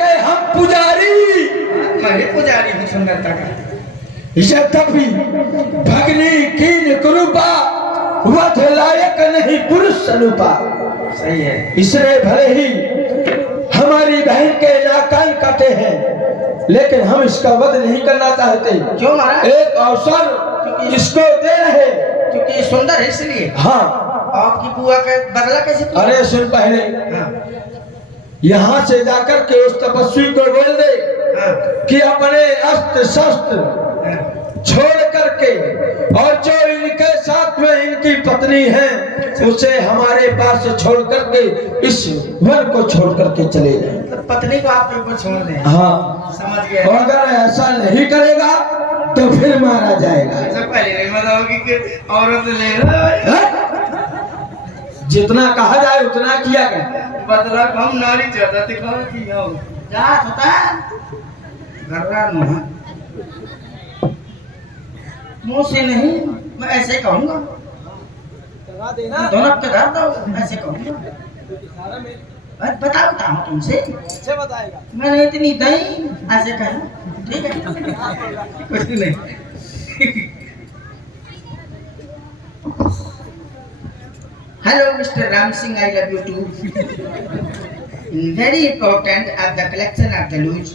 के हम पुजारी, मैं पुजारी हूँ सुंदरता का। यद्यपि भगनी कीन कुरूपा वध लायक नहीं पुरुष अनुपा। सही है। इसलिए भले ही हमारी बहन के नाकान काटे हैं, लेकिन हम इसका वध नहीं करना चाहते। क्यों महाराज? एक अवसर इसको दे रहे, क्योंकि ये सुंदर है इसलिए। हाँ। आपकी बुआ का बदला कैसे? अरे सुन, पहले हाँ। यहाँ से जाकर के उस तपस्वी को बोल दे हाँ। कि अपने अस्त्र शस्त्र हाँ। छोड़ करके और जो इनके साथ में इनकी पत्नी है उसे हमारे पास से छोड़ करके इस वन को छोड़ करके चले जाए। तो पत्नी को आप ऊपर छोड़ दें। हाँ, समझ गया। और अगर ऐसा नहीं करेगा तो फिर मारा जाएगा। ऐसा पहले नहीं बताओगी कि औरत ले लो। जितना कहा जाए उतना किया गया। बदला हम नारी ज्यादा दिखाओ कि हो जा होता घर्रा मुंह मुंह से नहीं, मैं ऐसे कहूंगा दोनों के घर दो, ऐसे कहूंगा। बताता हूँ तुमसे, मैंने इतनी दही ऐसे कहूँ, ठीक है? कुछ नहीं। Hello, Mr. Ram Singh, I love you too. Very important at the collection of the luge.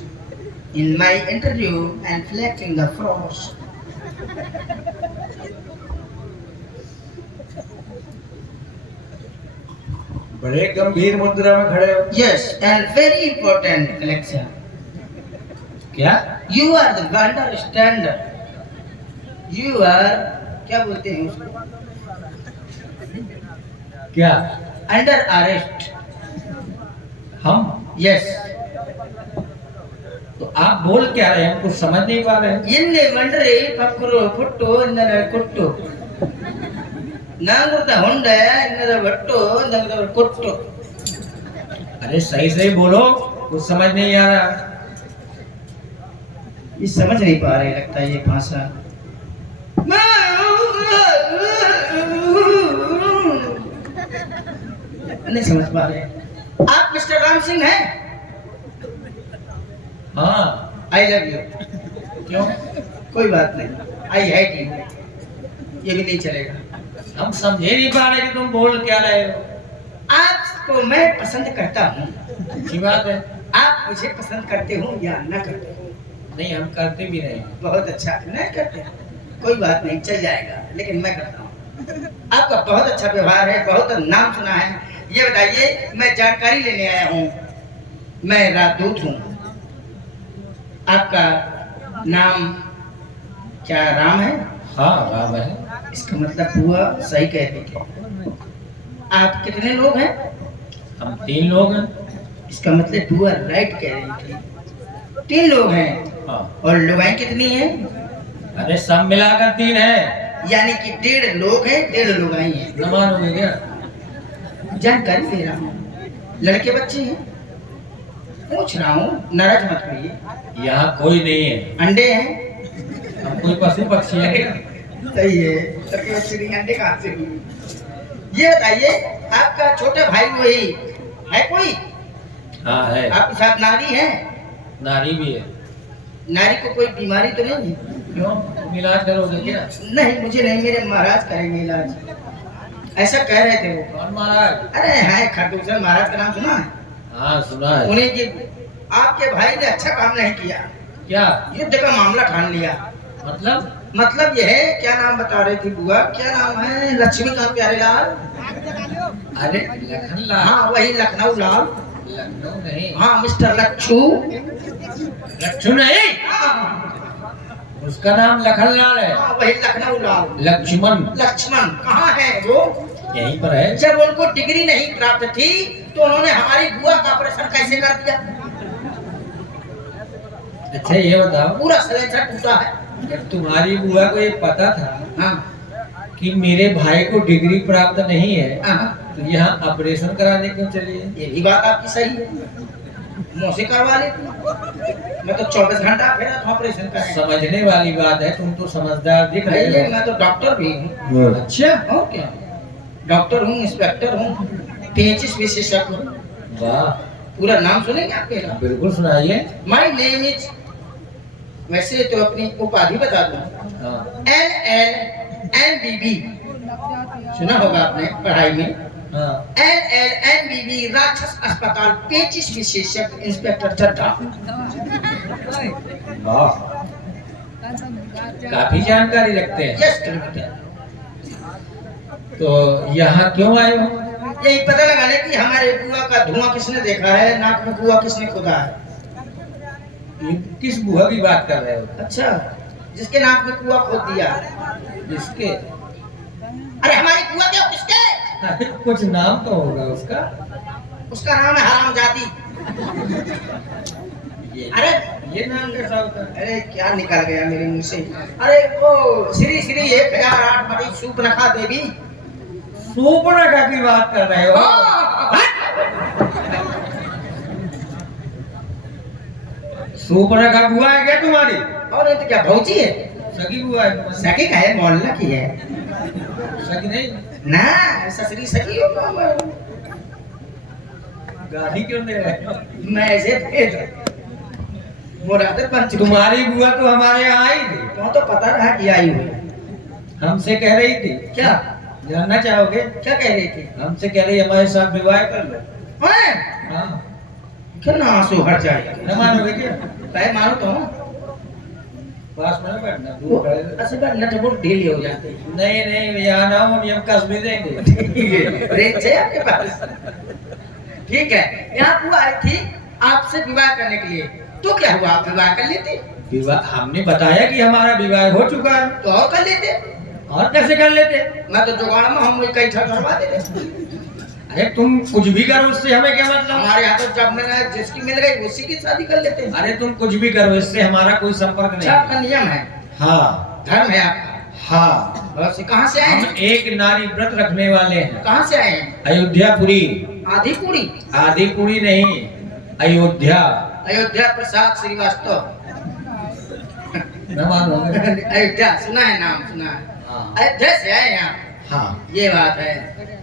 In my interview and collecting the frost. बड़े गंभीर मुद्रा में खड़े हो। Yes, and very important collection. क्या? You are the understander. You are क्या बोलते हैं उसको? क्या? Under arrest. हम? Yes. तो आप बोल क्या रहे हैं? हम कुछ समझ नहीं पा रहे हैं। ಎಲ್ಲಿ ಮಂಡ್ರಿ ಪಕ್ಕರು ಪುಟ್ಟು ಇಂದನ ಕೊಟ್ಟು ನಾಂಗುರ್ತ ಹೊಂಡ ಇಂದದ ಒಟ್ಟು ಇಂದದ ಕೊಟ್ಟು। अरे सही सही बोलो, कुछ समझ नहीं आ रहा। ये समझ नहीं पा रहे लगता है ये भाषा। नहीं समझ पा रहे। आप मिस्टर राम सिंह हैं? हाँ। I love you. क्यों? कोई बात नहीं, आई हेट यू, ये भी नहीं चलेगा। हम समझे नहीं पा रहे कि तुम बोल क्या रहे हो। आपको मैं पसंद करता हूँ। अच्छी बात है। आप मुझे पसंद करते हो या न करते हो? नहीं, हम करते भी नहीं। बहुत अच्छा, नहीं करते, कोई बात नहीं, चल जाएगा, लेकिन मैं करता हूँ। आपका बहुत अच्छा व्यवहार है, बहुत नाम सुना है। ये बताइए, मैं जानकारी लेने आया हूँ। मैं राजदूत हूँ। आपका नाम क्या राम है? हाँ, राम है। इसका मतलब बुआ सही कह रही थी। आप कितने लोग हैं? हम 3 लोग हैं। इसका मतलब बुआ राइट कह रही थी। 3 लोग हैं। हाँ। और लुगाई कितनी है? अरे सब मिलाकर 3 है। यानी कि 1.5 लोग हैं, 1.5 लुगाई हैं। न मानोगे क्या? जानकारी दे रहा हूँ, लड़के बच्चे हैं, पूछ रहा हूँ, नाराज मत करिए। यहाँ कोई नहीं है। अंडे हैं? हम कोई पशु पक्षी है क्या? सही है, लड़के बच्चे नहीं, अंडे कहाँ से हुए? ये बताइए, आपका छोटा भाई वही है कोई? हाँ है। आपके साथ नारी है? नारी भी है। नारी को कोई बीमारी तो नहीं है? क्यों? तुम इलाज करोगे क्या? नहीं, मुझे नहीं, मेरे महाराज करेंगे इलाज, ऐसा कह रहे थे वो। कौन महाराज? अरे है खरदूसर महाराज का नाम सुना है? हाँ सुना है। उन्हें की आपके भाई ने अच्छा काम नहीं किया, क्या युद्ध का मामला ठान लिया। मतलब यह है, क्या नाम बता रही थी बुआ, क्या नाम है? लक्ष्मीकांत प्यारे लाल। अरे लखन लाल। हाँ वही, लखनऊ लाल। लखनऊ नहीं। हाँ मिस्टर लच्छू। लच्छू नहीं, उसका नाम लखन लाल है। हाँ वही लखनऊ लाल। लक्ष्मण। लक्ष्मण कहाँ है वो? यहीं पर है। जब उनको डिग्री नहीं प्राप्त थी तो उन्होंने हमारी बुआ का ऑपरेशन कैसे कर दिया? अच्छा ये बताओ, पूरा सिलेंडर टूटा है। जब तुम्हारी बुआ को ये पता था हाँ कि मेरे भाई को डिग्री प्राप्त नहीं है, हाँ, तो यहाँ ऑपरेशन कराने क्यों चली है? ये भी बात आपकी सही है, मुँह से करवा लेती। मैं तो 24 घंटा फेरा था ऑपरेशन का। समझने वाली बात है, तुम तो समझदार दिख रहे हो। मैं तो डॉक्टर भी हूँ। अच्छा, और क्या, डॉक्टर हूँ, इंस्पेक्टर हूँ, पेचिस विशेषज्ञ हूँ। वाह, पूरा नाम सुनेंगे आप मेरा? बिल्कुल सुनाइए। माई नेम इज, वैसे तो अपनी उपाधि बता दूं, हाँ LLNBB, सुना होगा आपने पढ़ाई में। हाँ। LLNBB, राक्षस अस्पताल, पेचिश विशेषज्ञ, इंस्पेक्टर चड्ढा। वाह, काफी जानकारी रखते हैं। Yes kilometre. तो यहाँ क्यों आए हो? यही पता लगाने की हमारे कुआं का धुआं किसने देखा है, नाक में कुआं किसने खोदा है। ये किस बुआ की बात कर रहे हो? अच्छा, जिसके नाक में कुआं खोद दिया। जिसके? अरे हमारी कुआं क्या किसके? कुछ नाम तो होगा उसका। उसका नाम है हरामजादी। अरे ये नाम कैसा होता है? अरे क्या निकल गया मेरे मुंह से। अरे वो श्री श्री 1008 मरी सूपनखा देवी। सूपनखा की बात कर रहे हो? सूपनखा बुआ है क्या तुम्हारी? और ये तो क्या भौजी है? सगी बुआ है तुम्हारी? सगी का है, मोहल्ला की है सगी नहीं? ना, ससुरी सगी हो तो गाली क्यों दे रहे हो? मैं ऐसे दे दूं। मुरादत बन चुकी। तुम्हारी बुआ तो हमारे यहाँ आई थी। तो पता रहा कि आई हुई। हमसे कह रही थी। क्या जानना चाहोगे? क्या कह रही थी? हमसे कह रही हमारे साथ विवाह कर लो। हाँ। क्यों ना आंसू हट जाएगा? न मानोगे क्या? मैं मानो तो हूँ। पास में बैठना, वो दूर खड़े रहो। ऐसे बार नटबुट ढीली हो जाते हैं। नहीं नहीं, यहाँ ना हो, हम कस भी देंगे। रेंज है आपके पास? ठीक है, यहाँ बुआ आई थी आपसे विवाह करने के लिए। तो क्या हुआ, आप विवाह कर लेते? विवाह हमने बताया कि हमारा विवाह हो चुका है। तो और कर लेते? और कैसे कर लेते? मैं तो जुगाड़ में हम इकट्ठा करवा देते। अरे तुम कुछ भी करो, उससे हमें क्या मतलब? हमारे यहाँ तो जब मैंने जिसकी मिल गई उसी की शादी कर लेते। अरे तुम कुछ भी करो, इससे हमारा कोई संपर्क नहीं अच्छा, है। आपका नियम है, हाँ धर्म है आपका। हाँ। और कहाँ से आए हम हैं? एक नारी व्रत रखने वाले हैं। कहाँ से आए हैं? अयोध्यापुरी। आदिपुरी? आदिपुरी नहीं, अयोध्या। अयोध्या प्रसाद श्रीवास्तव। न मानोगे? अयोध्या सुना है, नाम सुना है। हाँ अयोध्या से आए यहाँ, हाँ। ये बात है।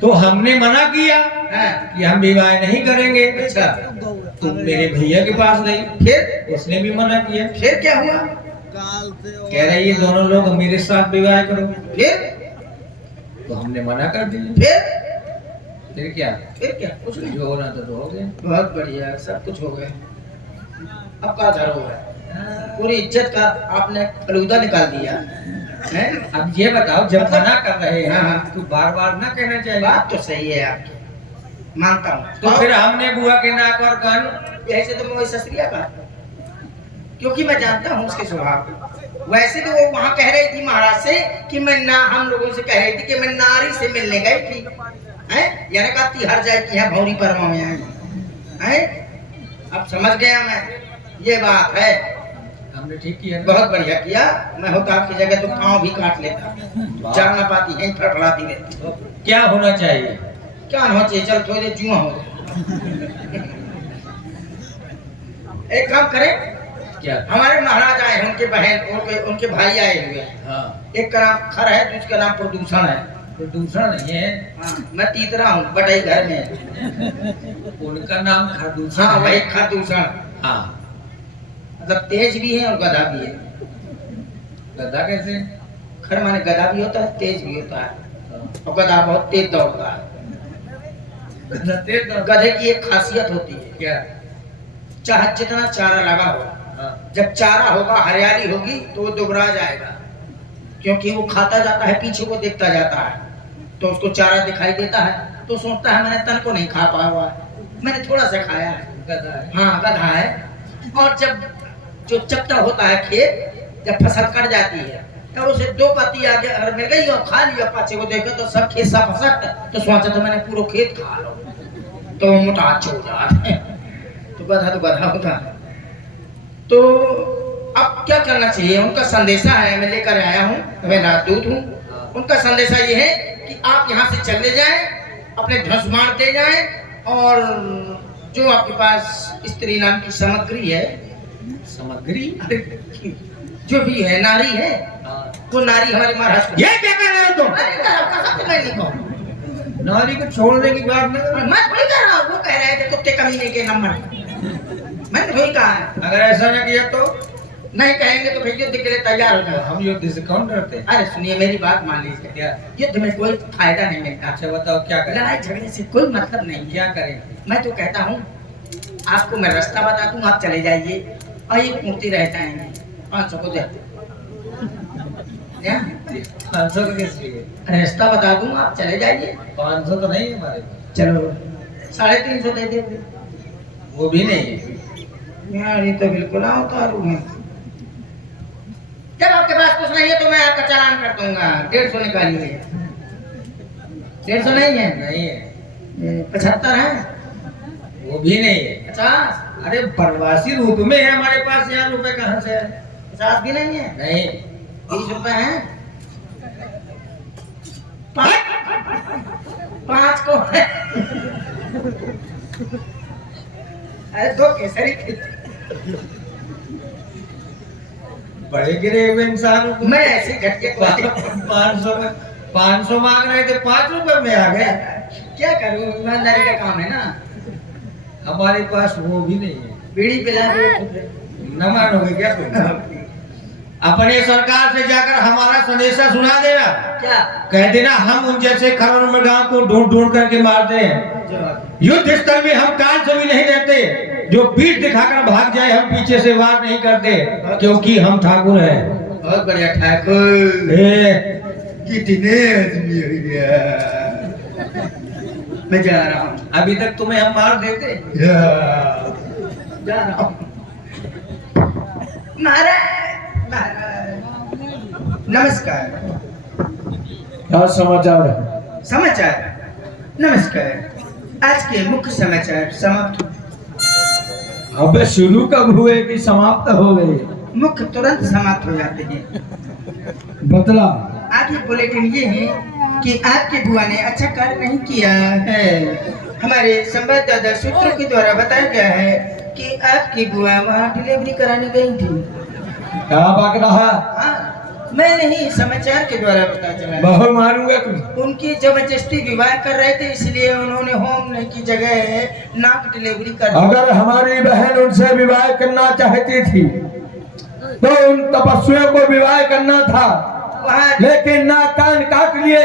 तो हमने मना किया हाँ। कि हम विवाह नहीं करेंगे। अच्छा, तुम मेरे भैया के पास गई, फिर उसने भी मना किया। फिर क्या हुआ? कह रही है दोनों लोग मेरे साथ विवाह करो। फिर तो हमने मना कर दिया। फिर क्या? फिर क्या? कुछ नहीं। जो होना था तो हो गया। बहुत बढ़िया, सब कुछ हो गया। अब का धरो है, पूरी इज्जत का आपने फलूदा निकाल दिया है। अब ये बताओ, जब मना कर रहे हैं हाँ। तो बार बार ना कहना चाहिए। बात तो सही है आपकी, मानता हूँ। तो फिर हमने बुआ के नाक और कान। ऐसे तो मैं ससुरिया का, क्योंकि मैं जानता हूँ उसके स्वभाव को। वैसे तो वो वहाँ कह रही थी महाराज से कि मैं ना, हम लोगों से कह रही थी कि मैं नारी से मिलने गई थी। हैं? यानी कहा तिहार जाए कि यहाँ भौरी परमा में आए हैं। अब समझ गया मैं, ये बात है। हमने ठीक किया। बहुत बढ़िया किया। मैं होता आपकी जगह तो पाँव भी काट लेता, चल ना पाती है, फड़फड़ाती रहती। क्या होना चाहिए? क्या होना चाहिए? चल थोड़ी देर जुआ हो। एक काम करें, क्या? हमारे महाराज आए हैं, उनके बहन उनके भाई आए हुए हैं। हाँ। एक का नाम खर है, दूसरे का नाम प्रदूषण है। प्रदूषण नहीं है। हाँ, मैं तीतरा हूँ, बटाई घर में। उनका नाम खरदूषण हाँ, है। वही खरदूषण। हाँ। मतलब तेज भी है और गधा भी है। गधा कैसे? खर माने गधा भी होता है, तेज भी होता है। हाँ। और गधा बहुत तेज दौड़ता है। गधा तेज दौड़- गधे की एक खासियत होती है, क्या? चाहे जितना चारा लगा हो, हाँ। जब चारा होगा, हरियाली होगी, तो वो दुबरा जाएगा, क्योंकि वो खाता जाता है, पीछे को देखता जाता है, तो उसको चारा दिखाई देता है, तो सोचता है मैंने तन को नहीं खा पाया हुआ है, मैंने थोड़ा सा खाया है। गधा है। हाँ, गधा है। और जब जो चपटा होता है खेत, जब फसल कट जाती है, तो उसे दो पत्ती आगे अगर मिल गई और खा लिया, पाछे को देखो तो सब खेत सा फसट, तो सोचा तो मैंने पूरा खेत खा लो, तो वो मोटा हो जाता है। तो गधा होता है। तो अब क्या करना चाहिए? उनका संदेशा है, मैं लेकर आया हूँ, मैं राजदूत हूँ। उनका संदेशा ये है कि आप यहाँ से चले जाएं, अपने धनुष बाण दे जाएं, और जो आपके पास स्त्री नाम की सामग्री है, सामग्री? जो भी है, नारी है, हाँ। वो नारी हमारे महाराज को। ये क्या कर रहे हो तुम? अरे कसम से मैं नहीं कहूँ। नारी को छोड़ने की बात नहीं कर। मैं थोड़ी कर रहा हूँ, वो कह रहे थे कुत्ते कमीने के नंबर, मैंने थोड़ी कहा है। अगर ऐसा न किया तो नहीं कहेंगे तो फिर युद्ध के लिए तैयार हो जाओ। हम युद्ध से कौन डरते हैं? अरे सुनिए मेरी बात मान लीजिए, क्या? युद्ध में कोई फायदा नहीं मिलता। अच्छा बताओ क्या करें? लड़ाई झगड़े से कोई मतलब नहीं। क्या करें? मैं तो कहता हूँ आपको मैं रास्ता बता दूँ, आप चले जाइए और एक मूर्ति रह जाएंगे 500 को दे 500 का किस लिए? रास्ता बता दूँ, आप चले जाइए। 500 तो नहीं है हमारे पास। चलो 350 दे दे। वो भी नहीं है यार ये तो बिल्कुल उतारू है। जब आपके पास कुछ नहीं है तो मैं आपका चालान कर दूंगा। 150 निकालिए। 150 नहीं है? नहीं है। 75 है? वो भी नहीं है। 50? अरे प्रवासी रूप में है हमारे पास, यहाँ रुपए कहाँ से है? 50 भी नहीं है? नहीं। 20 रुपए हैं? 5 को है। अरे 2 केसरी बड़े गिरे हुए इंसान को मैं ऐसे झटके को 500 में 500 मांग रहे थे, 5 रुपए में आ गए। क्या करूं, ईमानदारी का काम है ना। हमारे पास वो भी नहीं है। बीड़ी पिला दो। न मानोगे क्या तुम? अपने सरकार से जाकर हमारा संदेशा सुना देना। क्या? कह देना हम उन जैसे खरन मृगाओं को ढूंढ ढूंढ करके मारते हैं। युद्ध स्थल में हम कान से भी नहीं रहते, जो पीठ दिखाकर भाग जाए हम पीछे से वार नहीं करते, क्योंकि हम ठाकुर हैं। बहुत बढ़िया ठाकुर। कितने आदमी हो गया? मैं जा रहा हूँ। अभी तक तुम्हें हम मार देते। जा रहा हूँ। नमस्कार। क्या समाचार है? समाचार? नमस्कार। आज के मुख्य समाचार समाप्त। अबे शुरू कब हुए कि समाप्त हो गए? मुख्य तुरंत समाप्त हो जाते हैं। बतला। आगे बुलेटिन ये है कि आपकी बुआ ने अच्छा कार्य नहीं किया है। हमारे संवाददाता सूत्रों के द्वारा बताया गया है कि आपकी बुआ वहाँ डिलीवरी कराने गई थी। क्या बात रहा? हाँ, मैं नहीं, समाचार के द्वारा पता चला। बहुत मारूंगा तुझे। उनकी जबरदस्ती विवाह कर रहे थे, इसलिए उन्होंने होम की जगह नाक डिलीवरी कर दी। अगर हमारी बहन उनसे विवाह करना चाहती थी तो उन तपस्वियों को विवाह करना था, वहाँ लेकिन ना कान काट लिए।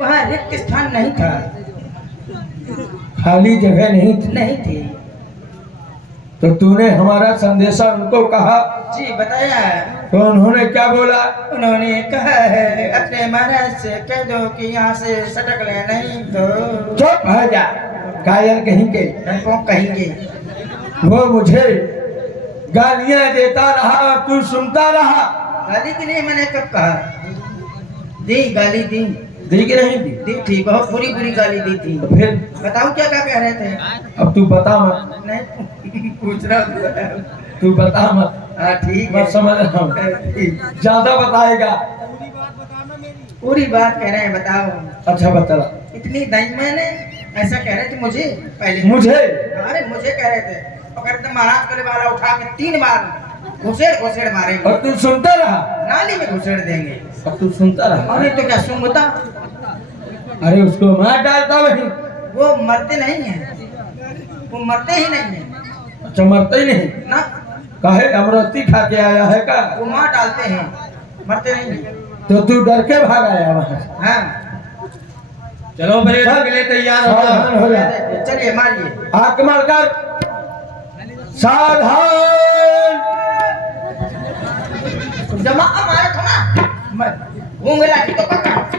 वहाँ रिक्त स्थान नहीं था, खाली जगह नहीं थी। नहीं थी। तो तूने हमारा संदेशा उनको कहा? जी बताया। तो उन्होंने क्या बोला? उन्होंने कहा है अपने महाराज से कह दो कि यहाँ से सटक ले, नहीं तो चुप हो जा, कायर कहीं के। हमको कहेंगे। वो मुझे गालियां देता रहा और तू सुनता रहा। गाली के लिए मैंने कब कहा? दी गाली दी। दी कि नहीं दी? दी थी, बहुत बुरी बुरी गाली दी थी। तो फिर बताओ क्या क्या कह रहे थे? अब तू बता मत। नहीं पूछ रहा हूँ। तू बता मत। हाँ ठीक मैं है। समझ रहा हूँ, ज्यादा बताएगा। पूरी बात कह रहे हैं, बताओ। अच्छा बता। इतनी दही मैंने ऐसा कह रहे थे मुझे पहले। मुझे? अरे मुझे कह रहे थे, और कहते महाराज करे वाला उठा के 3 बार घुसेड़ मारेंगे और तू सुनता रहा? नाली में घुसेड़ देंगे। अब तू सुनता रहा? अरे तो क्या सुनता? अरे उसको मार डालता वही। वो मरते नहीं है, वो मरते ही नहीं है अच्छा मरता ही नहीं ना। काहे? अमृति खा के आया है का? वो मार डालते हैं, मरते नहीं है। तो तू डर के भाग आया वहां से? हाँ चलो मेरे के लिए तैयार हो जा। चलिए मारिए। आंख मार कर सावधान। जमा मारे थोड़ा, मैं घूंघला की तो पकड़।